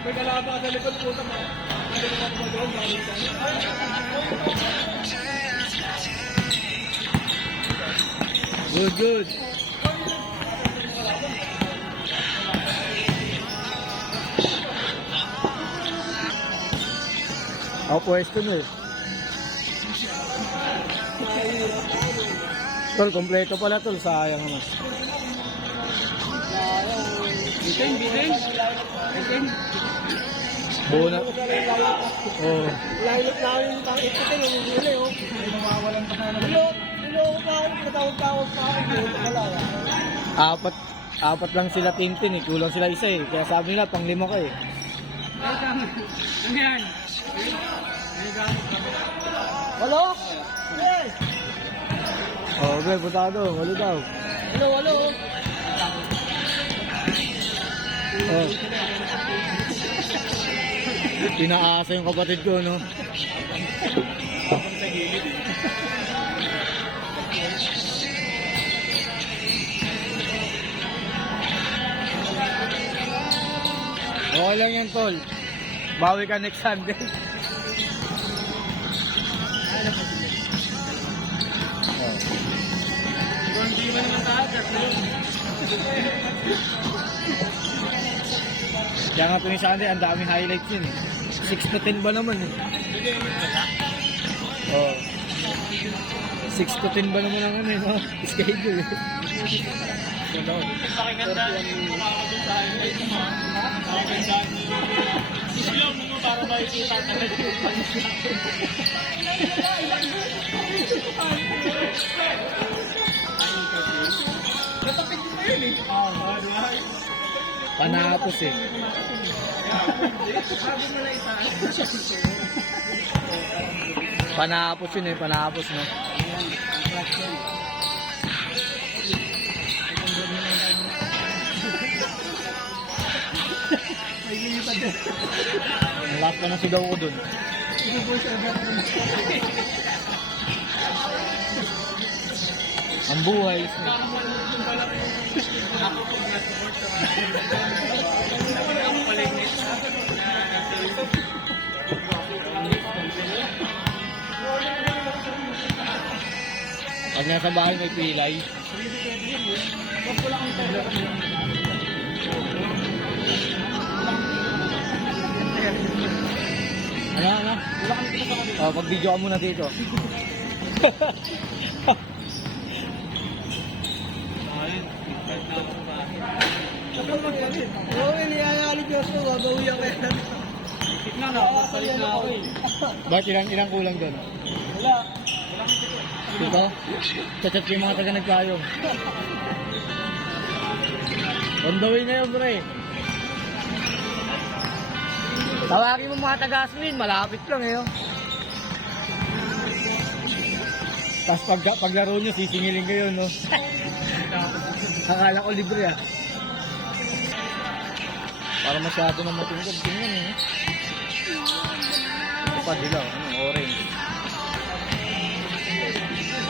May kalaba sa likod po sa mga. Good, good. Ako pwesto na eh. Tol, kompleto pala tol. Sayang naman. Bitin, bitin. Bitin. Buo na. Oh. Lailot na ako yung takit ko tayo. Huli oh. May mawawalan pa na. Hilo ko pa ako. Pinatawag-tawag pa ako. Apat lang sila Tintin eh. Kulang sila isa eh. Kaya sabi nila, pang 5 ka eh. Ano yan? Halo? Hey! Oh, okay, punta ka doon. Walo daw. Halo, halo. Oh. Pinaasa yung kapatid ko, no? Okay lang yan, tol. Bawi ka next Sunday. Hindi mo naman tayo. Kaya nga tuwing Sunday, ang daming highlights yun eh. 6 to 10 ba naman eh? Oh. 6 to 10 ba naman ang ano eh, no? Schedule eh. Pakinganda yung kumakabot sa highlight mo. Pakinganda sisilaw mo para makikita talaga yung Katapig mo yun eh. Panapos eh. Panapos yun eh, panapos no? Last pa na sigaw ko dun. Ang buhay. Pag nasa bahay may pilay. Ano? Oh, pag-video ka muna dito. Oo, niyayali ko ito. Babawi ako yan. Tignan na, papalit na ako eh. Bakit ilang kulang doon? Wala. Dito? Chat-chat yung mga taga nagkayong. On the way na yun, pre. Tawagin mo mga taga-Asmin, malapit lang eh. Oh. Tapos paglaro nyo, sisingilin kayo, no? Akala ko libre ah. Para masyado na matungkod. Tingnan eh. Ito pa dilaw, orange.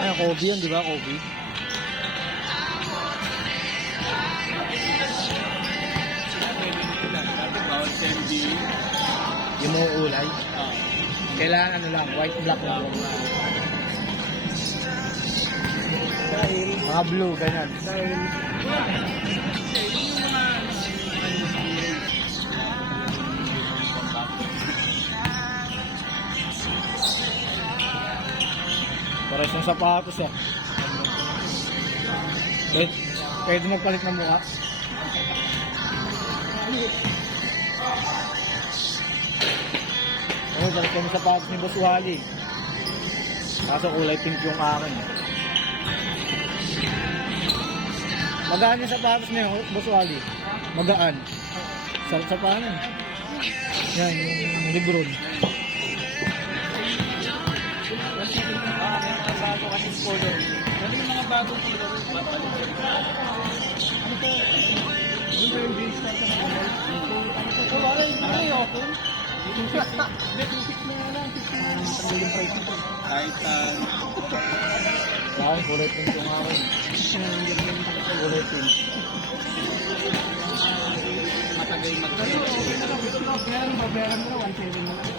Ay, Kobe yan, di ba? Kobe. Yung mga ulay. Kailangan ano lang, white black lang. Mga blue, ganyan. Para siyang sapatos eh. Pwede magpalit ng mukha. Ano, palit kami sapatos ni Boss Wally. Kaso kulay pink yung akin. Magaan yung sapatos niya, Boss Wally. Magaan. Sarap sa paano. Yan, yung Lebron. Bago kasi color. Ano yung mga bagong color? Ano to? Ano ba yung base na ito? Wala yung mga okay. Hindi, 2.6 na lang. 6 yung price nito. Kahit Sa akin, kulay pink yung akin. Kulay pink. babayaran mo na 1.7 na lang.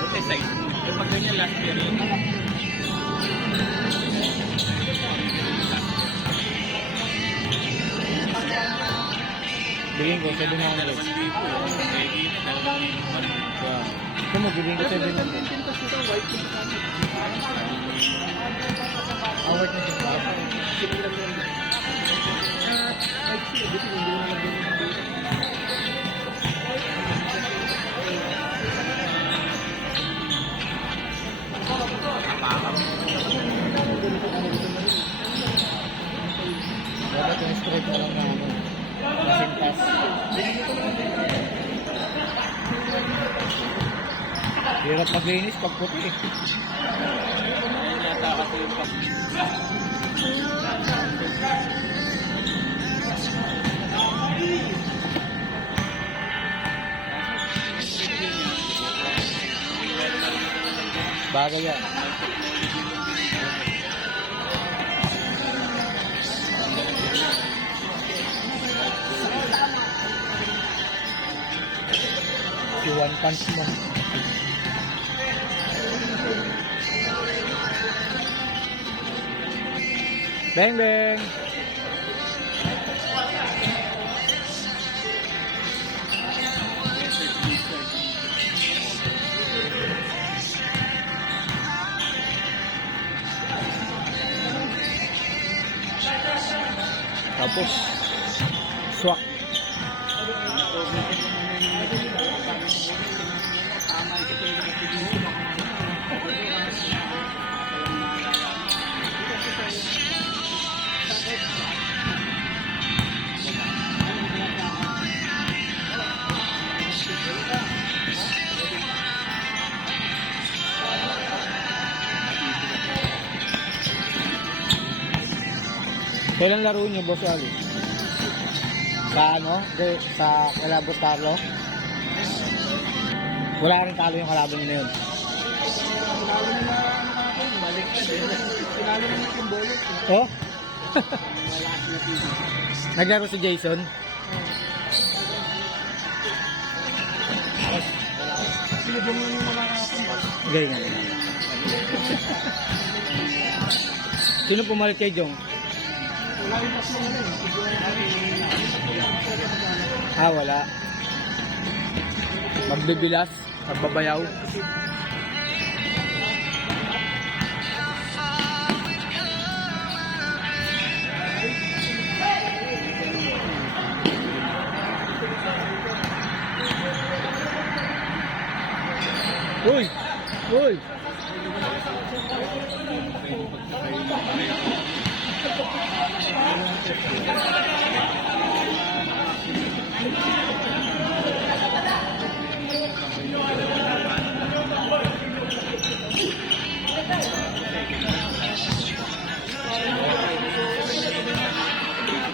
Buti size. Yung pag ganyan last year yun. Bigyan ko 700. Dalawang libo. Eh, kita, dalawang libo. Kaya, ito mo, bigyan ko 700. Pintas nito, white yung kami. Award na siya. Sinilang yan. White siya, dito hindi mo nalagyan yung dito. Dapat yung straight na lang na ano. Masintas. Hirap maglinis pag puti eh. Ayan yata kasi yung pag... Bagay yan. Si One Punch Man. Bang bang! Tapos, swak. Kailan laro niyo, Boss Ali? Sa ano? Sa Calabos Carlo? Wala rin talo yung kalaban niyo na yun. Pinalo na na, balik na din. Pinalo na yung bullet. Oh? Naglaro si Jason? Pinagong na yung mga kapon. Ganyan. Sino pumalit kay Jong? Wala rin mas mga rin. Ah, wala. Magbibilas, magbabayaw. Uy! Uy!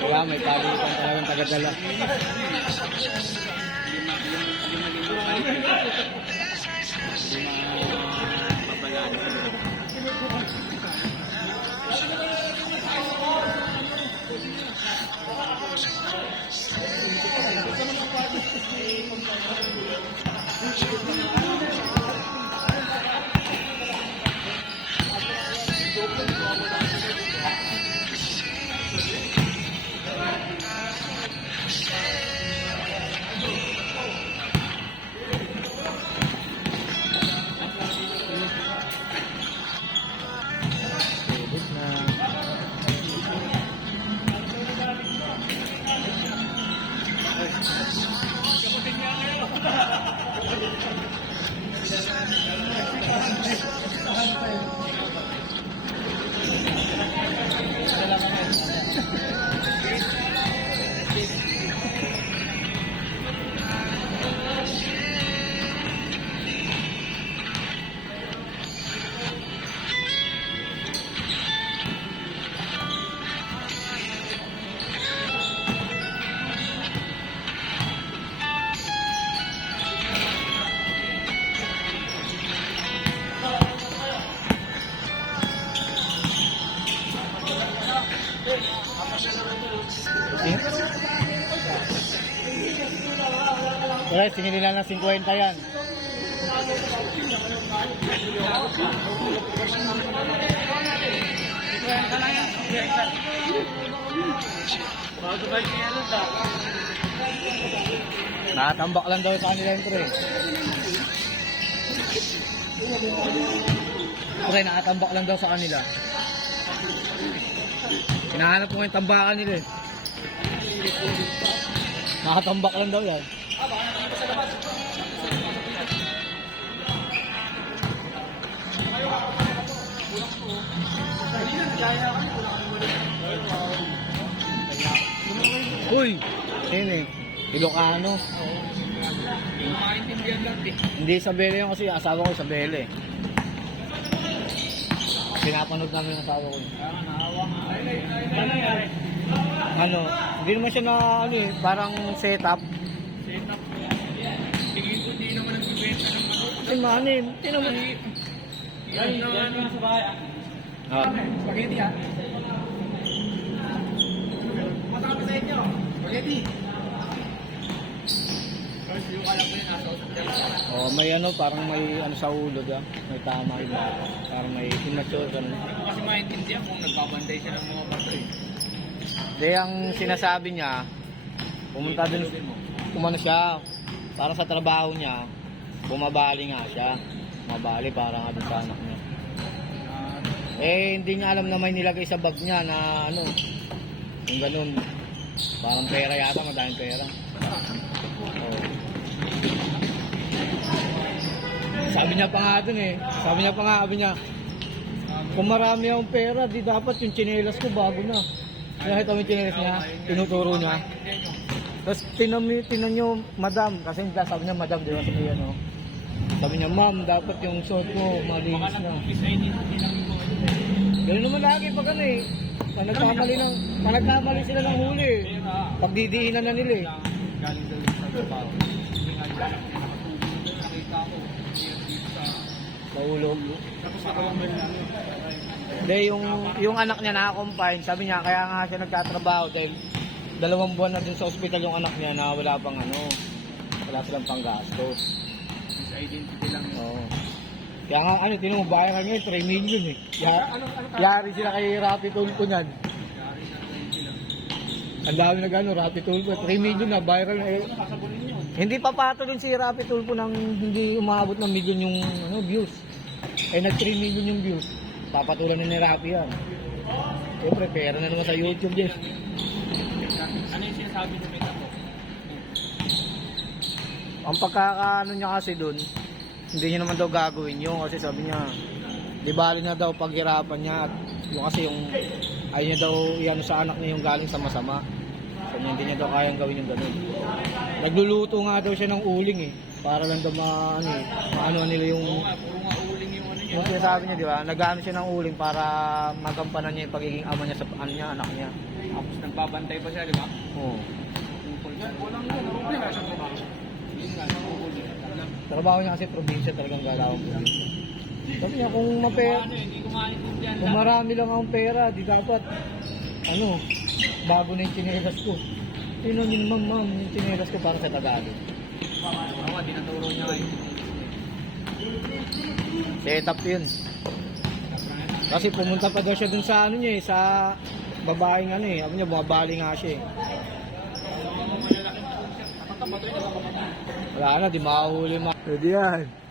Wala, may palitan talagang tagadala. Wala, tingin nila ng 50 yan. Kwenta lang yan. Kwenta. Bago ba siya yan da? Nakatambak lang daw sa kanila yung pre. Pre, nakatambak lang daw sa kanila. Hinahanap ko yung tambakan nila eh. Nakatambak lang daw yan. Uy! Ayun eh. Ilocano. Hindi maintindihan lang eh. Hindi Isabela yun kasi asawa ko Isabela eh. Pinapanood namin ng asawa ko. Naawa nga. Ano yan? Ano, hindi naman siya na ano eh, parang setup. Setup. Tingin ko di naman nagbibenta ng manok. Kasi manim, hindi naman. Yan na sa bahay. Ah. Spaghetti ha? Masakapit sa inyo. Spaghetti. First, yung alam ko yun, nasa usap dyan. Oh, may ano, parang may ano sa ulo ah. May tama yun. Parang may immature ganun. Hindi ko kasi maintindihan kung nagbabantay siya ng mga bato eh. Hindi, ang sinasabi niya, pumunta dun, kumano siya, para sa trabaho niya, bumabali nga siya. Bumabali para nga dun sa anak niya. Eh, hindi niya alam na may nilagay sa bag niya na ano, yung ganun. Parang pera yata, madaming pera. Oh. Sabi niya pa nga dun eh, sabi niya, kung marami akong pera, di dapat yung tsinelas ko bago na. Nakita mo yung tsinelas niya, tinuturo niya. Tapos tinan niyo, madam, kasi sabi niya, madam, di ba sabi niya, no? Sabi niya, ma'am, dapat yung suot mo malinis Baka na. nag-office identity lang yung mga ito eh. Ganun naman lagi pag ano eh. Pag nagkamali sila ng huli eh. Pagdidiinan na nila eh. Galing daw yung sa trabaho. Hindi nga nila nakatulog. Nakita ko. Dito sa... Mahulog. Tapos nakawamil namin. Hindi, yung anak niya naka-confine, sabi niya, kaya nga siya nagtatrabaho dahil 2 buwan na din sa ospital yung anak niya na wala pang ano, wala silang panggastos. Sa identity lang yun. Oo. Kaya nga ano, tinong bayaran ngayon, 3 million eh. Yari sila kay Rapi Tulfo niyan. Gari sa identity lang. Ang dami na gano'n, Rapi Tulfo, 3 million na, viral na eh. Sasabunin yun. Hindi pa patulin si Rapi Tulfo nang hindi umabot ng million yung ano, views. Eh nag 3 million yung views. Papatulan na ni Rapi yan. Siyempre, pera na naman sa YouTube din. Ano yung sinasabi ng may tapo? Ang pagkakaano niya kasi dun, hindi niya naman daw gagawin yun kasi sabi niya, di bali na daw paghirapan niya at yung kasi yung ayaw niya daw iano sa anak niya yung galing sa masama. Sabi niya, hindi niya daw kayang gawin yung ganun. Nagluluto nga daw siya ng uling eh, para lang daw maano nila yung Oo nga, puro nga uling yung ano niya. yung sinasabi niya, di ba? Nag-ano siya ng uling para magampanan niya yung pagiging ama niya sa ano niya, anak niya. Tapos nagbabantay pa siya, di ba? Oo. Tungkol sa... Walang yan, wala sa trabaho. Yun nga, tungkol yun. Trabaho niya kasi probinsya, talagang galawang probinsya. Sabi niya, kung Ano, hindi ko maintindihan kung marami lang ang pera, di dapat, ano, bago na yung tsinelas ko. Tinan niyo naman, ma'am, yung tsinelas ko para sa Tagalog. Oo, dinaturo niya ngayon. Setup yun. Kasi pumunta pa daw siya dun sa ano niya eh, sa babaeng ano eh. Sabi niya, bumabali nga siya eh. Wala na, di makahuli ma. Pwede yan.